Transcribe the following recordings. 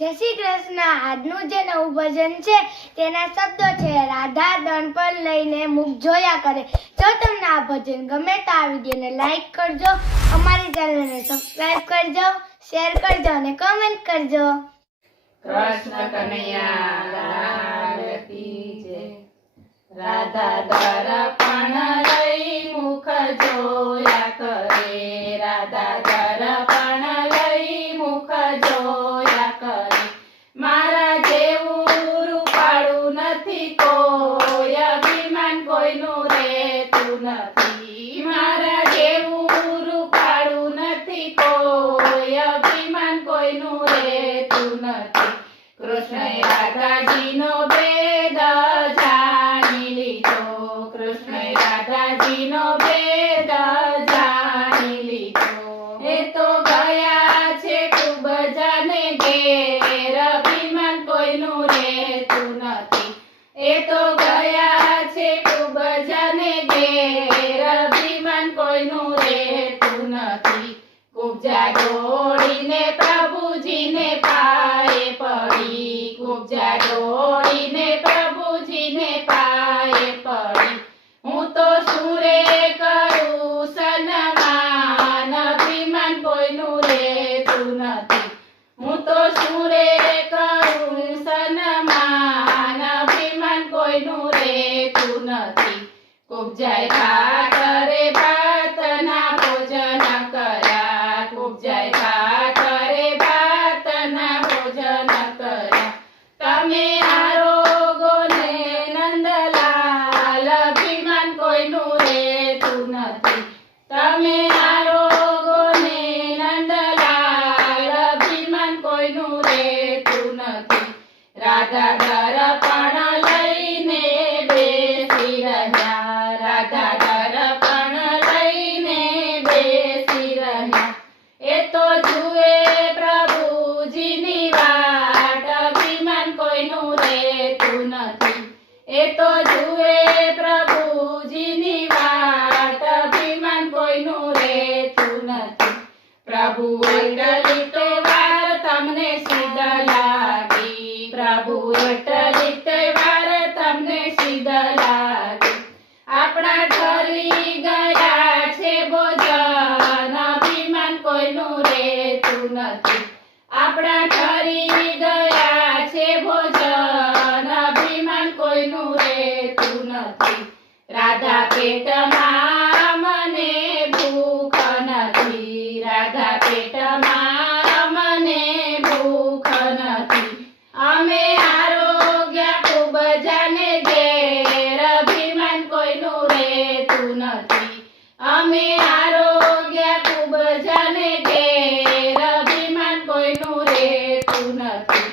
જય શ્રી કૃષ્ણ. આજનું જે નવું ભજન છે તેના શબ્દો છે રાધા દન પર લઈને મુખ જોયા કરે. જો તમને આ ભજન ગમે તો આ વિડીયોને લાઈક કરજો, અમારી ચેનલને સબસ્ક્રાઇબ કરજો, શેર કરજો અને કમેન્ટ કરજો. કૃષ્ણ કનૈયા લાલ કી જય. રાધા દર્પણ લઈ મુખ જોયા કરે, રાધા દર્પણ લઈ મુખ જોયા કરે. મારા જેવું રૂપાળું નથી કોઈ, અભિમાન કોઈનું રહેતું નથી. મારા જેવું રૂપાળું નથી કોઈ, અભિમાન કોઈનું રહેતું નથી. કૃષ્ણએ રાધાજીનો ભેદ જાણી લીધો, કૃષ્ણએ રાધાજીનો ભેદ જાણી લીધો. એ તો ગયા છે ખૂબ જાને ઘેર, અભિમાન કોઈનું રહેતું નથી. એ તો ગયા છે ખૂબ જાને ઘેર, અભિમાન કોઈનું રહેતું નથી. કુબજા દોડીને પ્રભુજીને પાયે પડી, કુબજા દોડીને પ્રભુજીને પાયે પડી. હું તો સુરે કરું સન્માન, અભિમાન કોઈનું રહેતું નથી. હું તો સુરે કરું સન્માન, અભિમાન કોઈનું રહેતું નથી. કુબજાય ભાતરે ભાતના ભોજન કર્યા, કુબજાય ભાતરે ભાતના ભોજન કર્યા. તમે આરોગોને નંદલાલ, અભિમાન કોઈનું રહેતું નથી. તમે આરોગોને નંદલાલ, અભિમાન કોઈનું રહેતું નથી. રાધા દર્પણ લઈને બેસી રહ્યા, રાધા દર્પણ લઈને બેસી રહ્યા. એ તો જુએ પ્રભુજીની વાટ, અભિમાન કોઈનું રહેતું નથી. એ તો જુએ પ્રભુજીની વાટ, અભિમાન કોઈનું રહેતું નથી. પ્રભુ એટલી તો વાર તમને સિદ્ધ લાગી, પ્રભુ એટલી તો વાર તમને સિદ્ધ લાગી. આપણા ઠરી ગયા છે ભોજન, અભિમાન કોઈનું રહેતું નથી. આપણા ઠરી ગયા છે ભોજન, અભિમાન કોઈનું રહેતું નથી. રાધા પેટમાં મને ભૂખ નથી, રાધા પેટમાં મને ભૂખ નથી. અમે આરોગ્ય ખૂબ જાને ઘેર, અભિમાન કોઈનું રહેતું નથી. અમે આરોગ્ય ખૂબ જાને ઘેર, અભિમાન કોઈનું રહેતું નથી.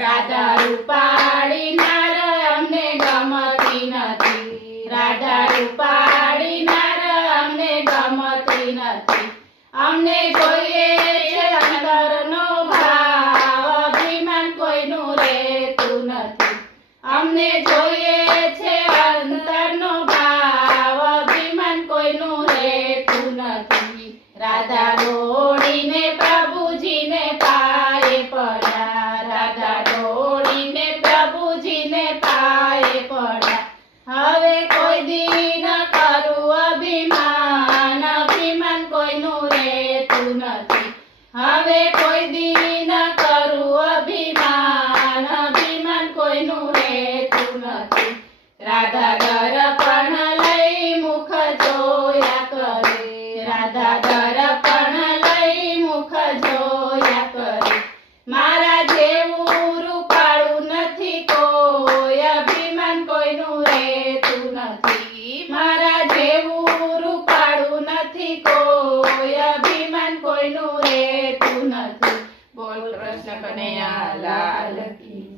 રાધા રૂપાળી નાર અમને ગમતી નથી, રાધા રૂપાળી નાર અમને ગમતી નથી. અમને જોઈએ છે અંદરનો ભાવ, અભિમાન કોઈનું રહેતું નથી. અમને જોઈએ છે અંતરનો ભાવ, અભિમાન કોઈનું રહેતું નથી. રાધા દોડીને પ્રભુજીને પાયે પડ્યા, રાધા દોડીને પ્રભુજીને પાયે પડ્યા. હવે કોઈ દી ન કરું અભિમાન, અભિમાન કોઈનું રહેતું નથી. હવે કોઈ દી ન કરું અભિમાન, અભિમાન કોઈનું રહેતું નથી. રાધા દર્પણ લઈ મુખ જોયા કરે, રાધા દર્પણ લઈ મુખ જોયા કરે. મારા જેવું રૂપાળું નથી કોઈ, અભિમાન કોઈનું રહેતું નથી. મારા જેવું રૂપાળું નથી કોઈ, અભિમાન કોઈનું રહેતું નથી. બોલ કૃષ્ણ કનૈયા લાલ કી.